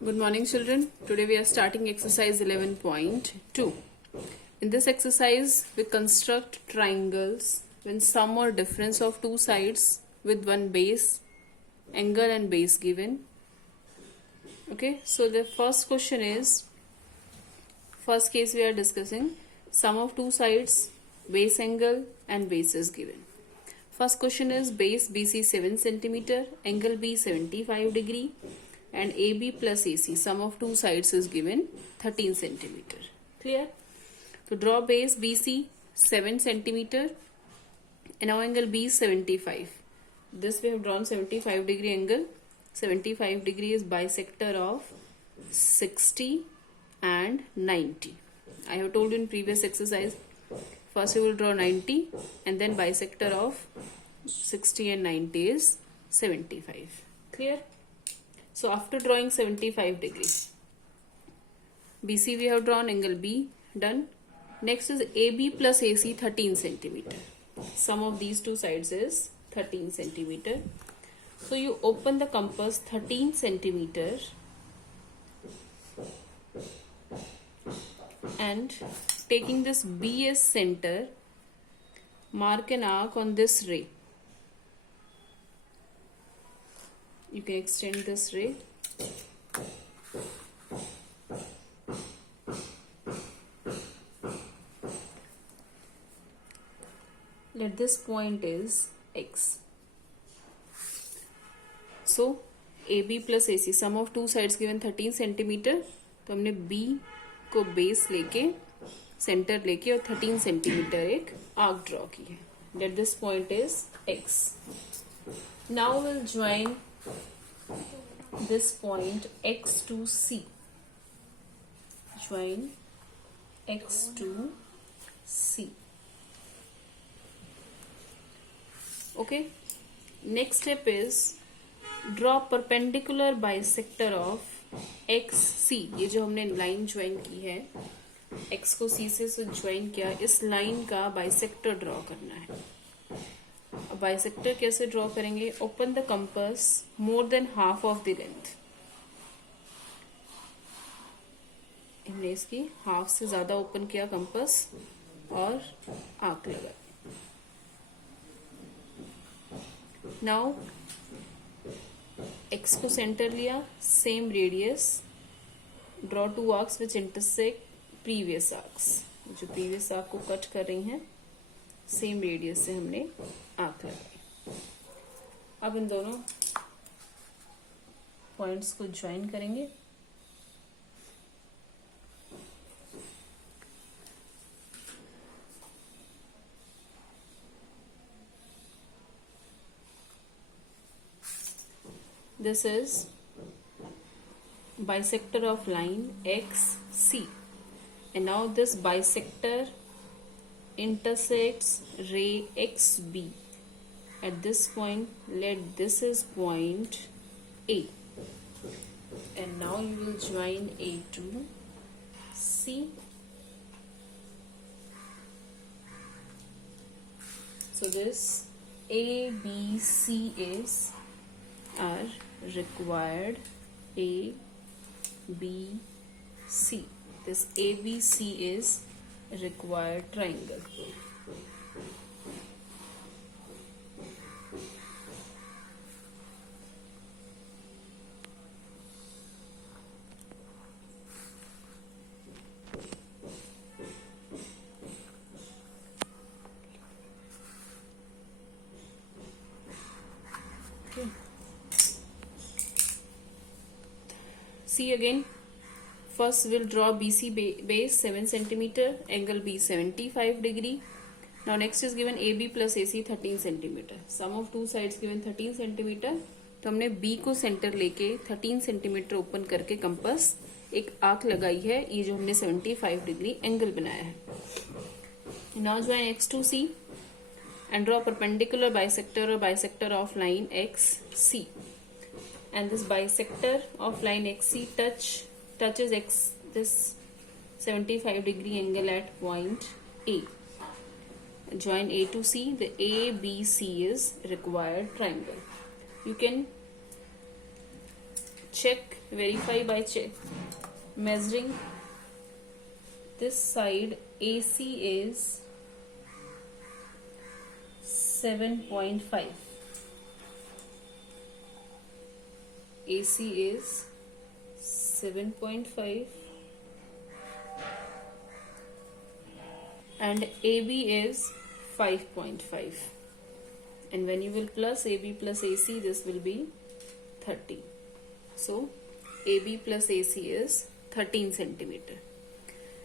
Good morning, children. Today we are starting exercise 11.2. In this exercise, we construct triangles when sum or difference of two sides with one base, angle and base given. Okay, so the first question is, first case we are discussing sum of two sides, base angle and base is given. First question is base BC 7 centimeter, angle B 75 degree. And AB plus AC, sum of two sides is given 13 centimeter. Clear? So draw base BC 7 centimeter and now angle B is 75. This we have drawn 75 degree angle. 75 degree is bisector of 60 and 90. I have told you in previous exercise, first you will draw 90 and then bisector of 60 and 90 is 75. Clear? So after drawing 75 degrees, BC we have drawn, angle B done. Next is AB plus AC 13 centimeter. Sum of these two sides is 13 centimeter. So you open the compass 13 centimeter and taking this B as center, mark an arc on this ray. You can extend this ray. Let this point is X. So AB plus AC, sum of two sides given 13 centimetre. तो हमने B को base लेके centre लेके और 13 centimetre एक arc draw की है. Let this point is X. Now we'll join this point X to C. Join X to C. Okay. Next step is draw perpendicular bisector of XC. ये जो हमने line join की है, X को C से join किया, इस line का बाइसेक्टर ड्रॉ करना है. बाइसेक्टर कैसे ड्रॉ करेंगे? Open the compass more than half of the length. हमने इसकी हाफ से ज्यादा ओपन किया कंपास और आर्क लगा. नाउ एक्स को सेंटर लिया, same radius, draw two arcs विच इंटरसेक्ट प्रीवियस आर्क्स. जो प्रीवियस आर्क को कट कर रही हैं, सेम रेडियस से हमने आर्क लगाई. अब इन दोनों पॉइंट्स को ज्वाइन करेंगे. This is bisector of line XC, and now this bisector intersects ray XB. At this point, let this is point A, and now you will join A to C. So this A, B, C is our required A, B, C. This ABC is required triangle. Okay. See again. First we'll draw BC base 7 centimeter, angle B 75 degree. Now next is given AB plus AC 13 centimeter. Sum of two sides given 13 centimeter. तो हमने B को centre लेके 13 centimetre open करके compass एक arc लगाई है. ये जो हमने 75 डिग्री एंगल बनाया है. Now join X to C and draw perpendicular bisector or bisector of line XC. And this bisector of line XC touches X, this 75 degree angle at point A. Join A to C. The ABC is required triangle. You can check verify by measuring this side. AC is 7.5. AC is 7.5 and AB is 5.5, and when you will plus AB plus AC, this will be 30. So AB plus AC is 13 centimeter.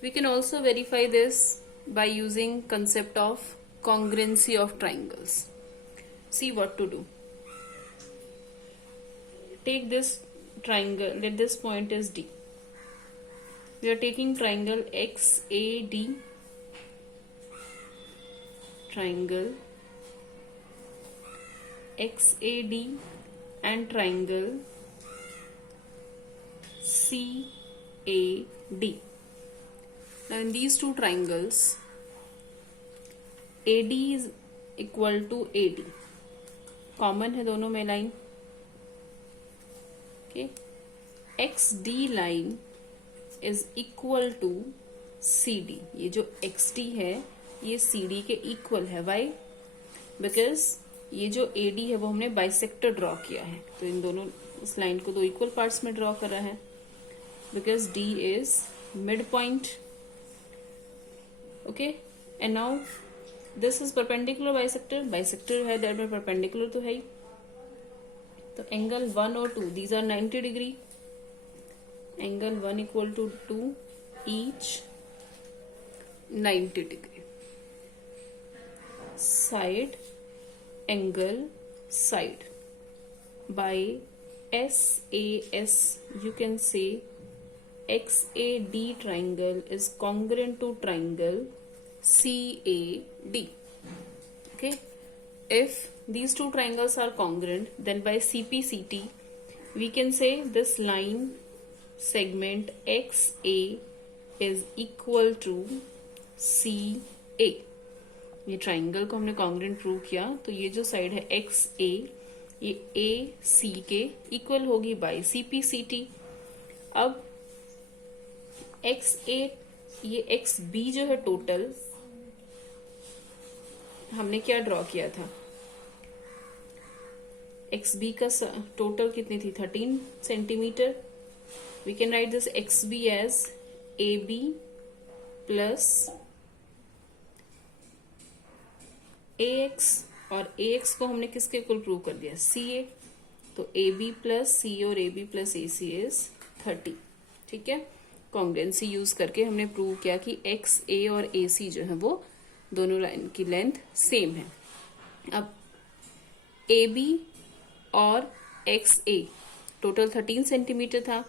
We can also verify this by using concept of congruency of triangles. See what to do. Take this triangle, let this point is D. We are taking triangle XAD, triangle XAD and triangle CAD. Now in these two triangles, AD is equal to AD. Common है दोनों में line. Okay, XD line is equal to CD. ये जो XD है ये CD के equal है. Y? Because ये जो AD है वो हमने बाइसेक्टर ड्रॉ किया है, तो इन दोनों इस लाइन को दो इक्वल पार्ट्स में ड्रॉ करा है. Because D is mid point. Okay, and now this is perpendicular bisector. Bisector है दैट में परपेंडिकुलर तो है ही. तो एंगल 1 और 2 these are 90 degree. Angle 1 equal to 2 each 90 degree. Side angle side by SAS you can say XAD triangle is congruent to triangle CAD. Okay, if these two triangles are congruent, then by CPCT we can say this line segment XA is equal to CA. ये triangle को हमने congruent prove किया, तो ये जो side है XA ये AC के इक्वल होगी बाय CPCT. अब XA ये XB जो है टोटल हमने क्या ड्रॉ किया था. XB का टोटल कितनी थी? 13 centimetre. We can write this XB as AB plus AX, और AX को हमने किसके इक्वल प्रूव कर दिया? CA. तो AB प्लस CA और AB प्लस AC इज 30. ठीक है, कॉन्ग्रुएंसी यूज करके हमने प्रूव किया कि XA और AC जो है वो दोनों लाइन की लेंथ सेम है. अब AB और XA टोटल 13 सेंटीमीटर था.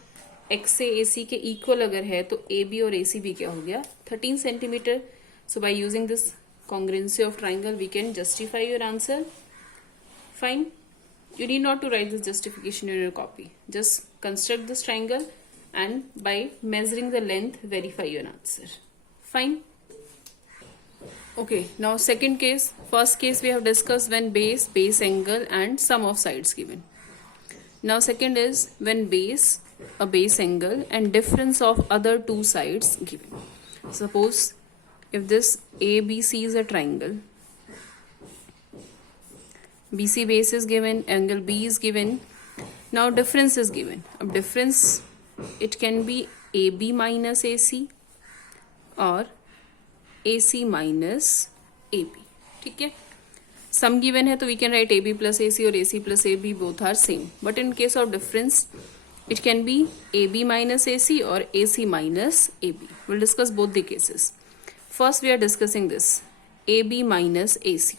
XA AC के इक्वल अगर है तो AB और AC भी क्या हो गया? 13 centimetre. So by using this congruency of triangle we can justify your answer. Fine, you need not to write this justification in your copy. Just construct this triangle and by measuring the length verify your answer. Fine. Okay, now second case. First case we have discussed when base angle and sum of sides given. Now second is when a base angle and difference of other two sides given. Suppose if this ABC is a triangle, BC base is given, angle B is given. Now difference is given. अब difference it can be AB minus AC or AC minus AB. ठीक है, sum given है तो we can write AB plus AC or AC plus AB, both are same. But in case of difference it can be AB minus AC or AC minus AB. We'll discuss both the cases. First we are discussing this AB minus AC,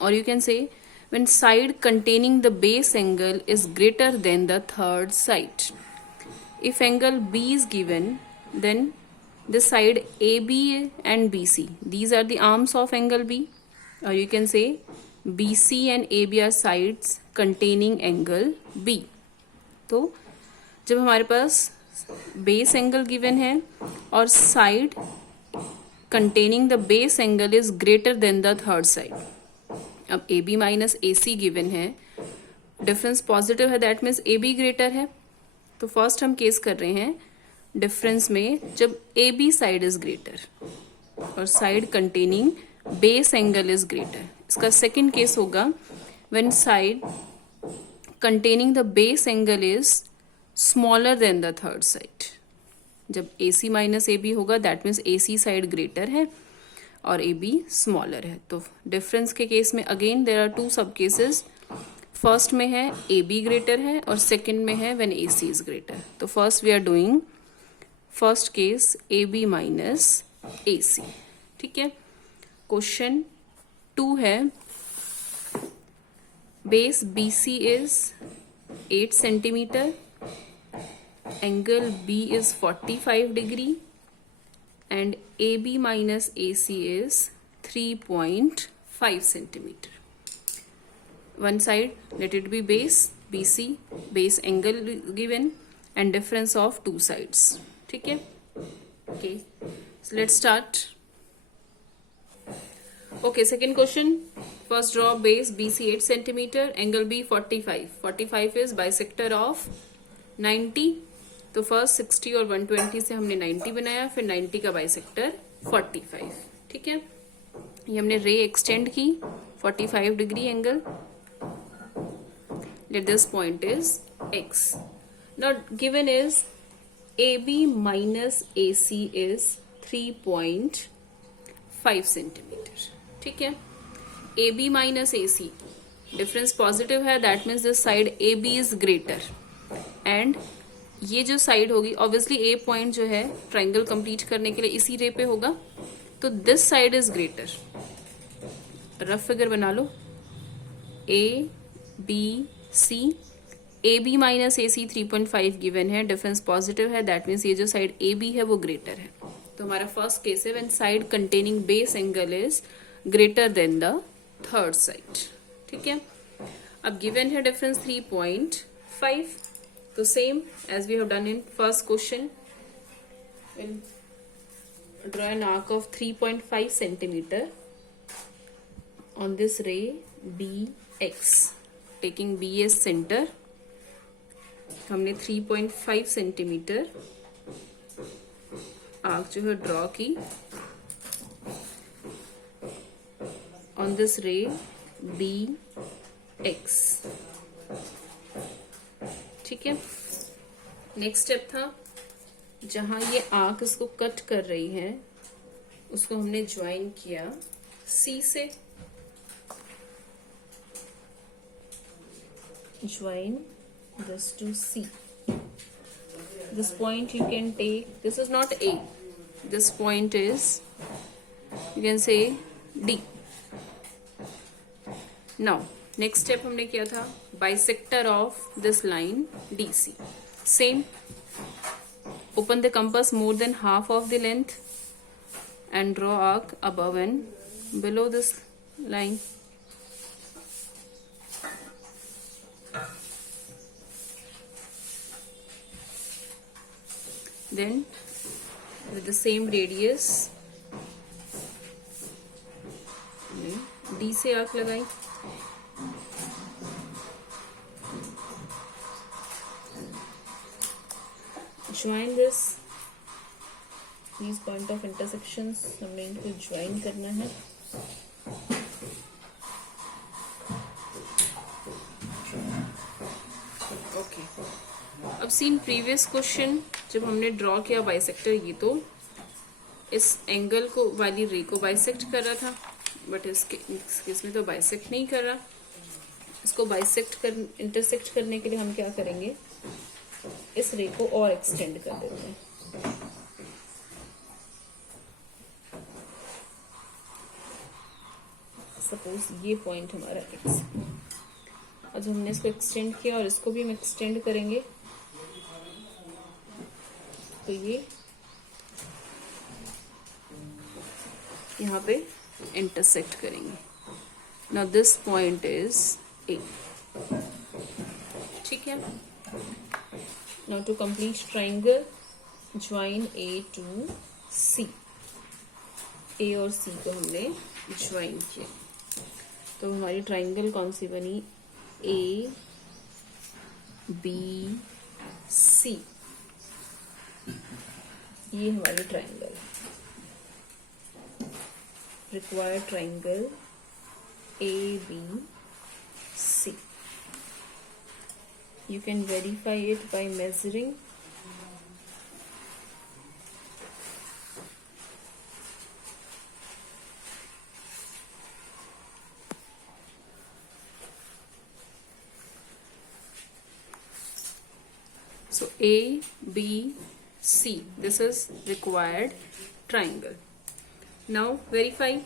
or you can say when side containing the base angle is greater than the third side. If angle B is given, then the side AB and BC, these are the arms of angle B, or you can say BC and AB are sides containing angle B. तो जब हमारे पास base angle given है और side containing the base angle is greater than the third side. अब AB minus AC given है, difference positive है, that means AB greater है. तो फर्स्ट हम केस कर रहे हैं डिफरेंस में जब A B side is greater और side containing base angle is greater. इसका सेकंड केस होगा when side containing the base angle is smaller than the third side. जब A C minus A B होगा that means A C side greater है और A be smaller है। तो difference के case में अगेन देयर आर टू सब cases. First में है ए बी ग्रेटर है और सेकेंड में है when A C is greater. तो first we are doing first case A B minus A C. ठीक है। क्वेश्चन 2 है base B C is 8 centimeter, angle B is 45 degree and AB minus AC is 3.5 centimeter. One side let it be base BC, base angle given and difference of two sides. ठीक है? Okay. So let's start. Okay, second question. First draw base BC 8 centimeter, angle B 45. 45 is bisector of 90. तो first 60 और 120 से हमने 90 बनाया, फिर 90 का bisector 45। ठीक है। ये हमने रे एक्सटेंड की 45 degree angle. Let this point is X. Now given is A B minus A C is 3.5 centimeter. ठीक है। A B minus A C difference positive है, that means this side A B is greater and ये जो side होगी obviously ए point जो है triangle complete करने के लिए इसी रे पे होगा, तो this side is greater. Rough figure बना लो। A B C, A B minus A C 3.5 given है, डिफरेंस पॉजिटिव है, दैट मीन्स ये जो साइड ए बी है वो ग्रेटर है। तो हमारा फर्स्ट केस है when side containing base angle is greater than the third side. ठीक है। अब गिवन है डिफरेंस 3.5। तो same as we have done in first question, we'll draw an arc of 3.5 centimeter on this ray BX, taking B as center। हमने 3.5 centimetre arc जो है draw की on this ray BX। ठीक है। Next step था जहां ये arc इसको कट कर रही है उसको हमने ज्वाइन किया सी से। Join this to C. This point you can take, this is not A, this point is you can say D. Now next step हमने किया था bisector of this line DC। Same, open the compass more than half of the length and draw arc above and below this line. Then with the same radius D से arc लगाई। Join this, these point of intersections हमने इनको join करना है। Okay. अब scene previous question जब हमने draw किया बाइसेक्टर, ये तो इस एंगल को वाली रे को बाइसेक्ट कर रहा था, बट इस केस में तो बाइसेक्ट नहीं कर रहा। इसको इंटरसेक्ट करने के लिए हम क्या करेंगे, इस रे को और एक्सटेंड कर देते हैं। सपोज ये पॉइंट हमारा एक्स, और जब हमने इसको एक्सटेंड किया और इसको भी हम एक्सटेंड करेंगे तो ये यहाँ पे इंटरसेक्ट करेंगे। Now this point is A. ठीक है। Now to complete triangle join A to C। A और C को हमने ज्वाइन किया तो हमारी ट्राइंगल कौन सी बनी, A B सी, ये हमारी triangle, required triangle ABC. You can verify it by measuring. So A, B, C. This is required triangle. Now verify.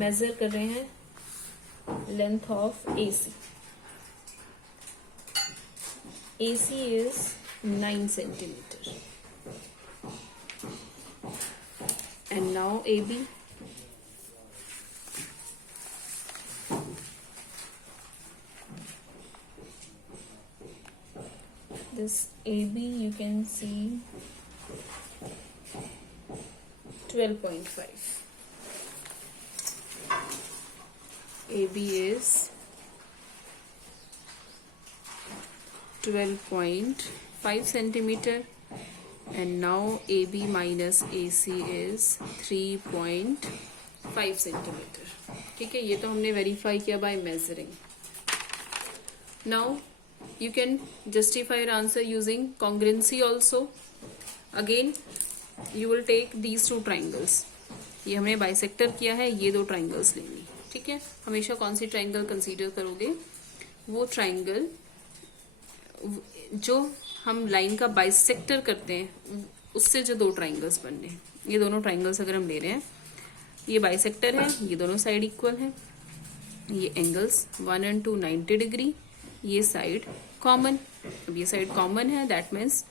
Measure कर रहे हैं length of AC. AC is 9 centimeter. And now AB. This AB you can see 12.5. AB is 12.5 centimeter, and now AB minus AC is 3.5 centimeter. ठीक है, ये तो हमने verify किया by measuring. Now you can justify your answer using congruency also. Again you will take these two triangles. ये हमने bisector किया है, ये दो ट्राइंगल्स लेंगे. ठीक है, हमेशा कौन सी ट्राइंगल कंसीडर करोगे? वो ट्राइंगल जो हम लाइन का बाइसेक्टर करते हैं, उससे जो दो ट्राइंगल्स बनने हैं. ये दोनों ट्राइंगल्स अगर हम ले रहे हैं, ये बाइसेक्टर है, ये दोनों साइड इक्वल है, ये एंगल्स 1 and 2 90 डिग्री, ये साइड कॉमन. अब ये साइड कॉमन है, that means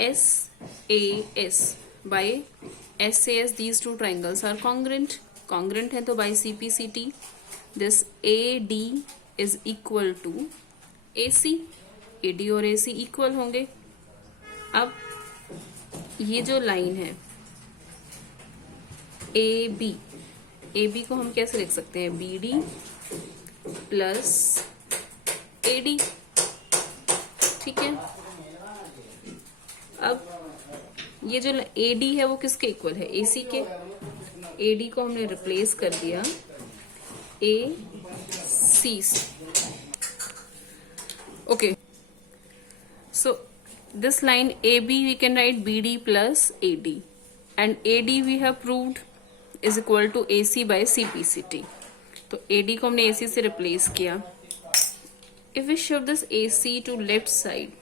SAS by SAS these two triangles are congruent. Congruent है तो by CPCT this AD is equal to AC. AD और AC इक्वल होंगे. अब ये जो लाइन है AB को हम कैसे लिख सकते हैं? BD plus AD. ठीक है, अब ये जो AD है वो किसके इक्वल है? AC के. AD को हमने रिप्लेस कर दिया AC से. Okay, so this line AB we can write BD plus AD, and AD we have proved is equal to AC by CPCT. तो AD को हमने AC से रिप्लेस किया. If we shift this AC to left side,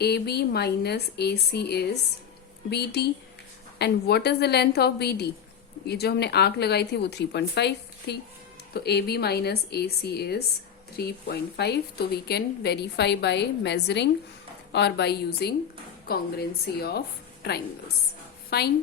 AB minus AC is BD. And what is the length of BD? ये जो हमने arc लगाई थी वो 3.5 थी, तो AB minus AC is 3.5. तो we can verify by measuring or by using congruency of triangles. Fine.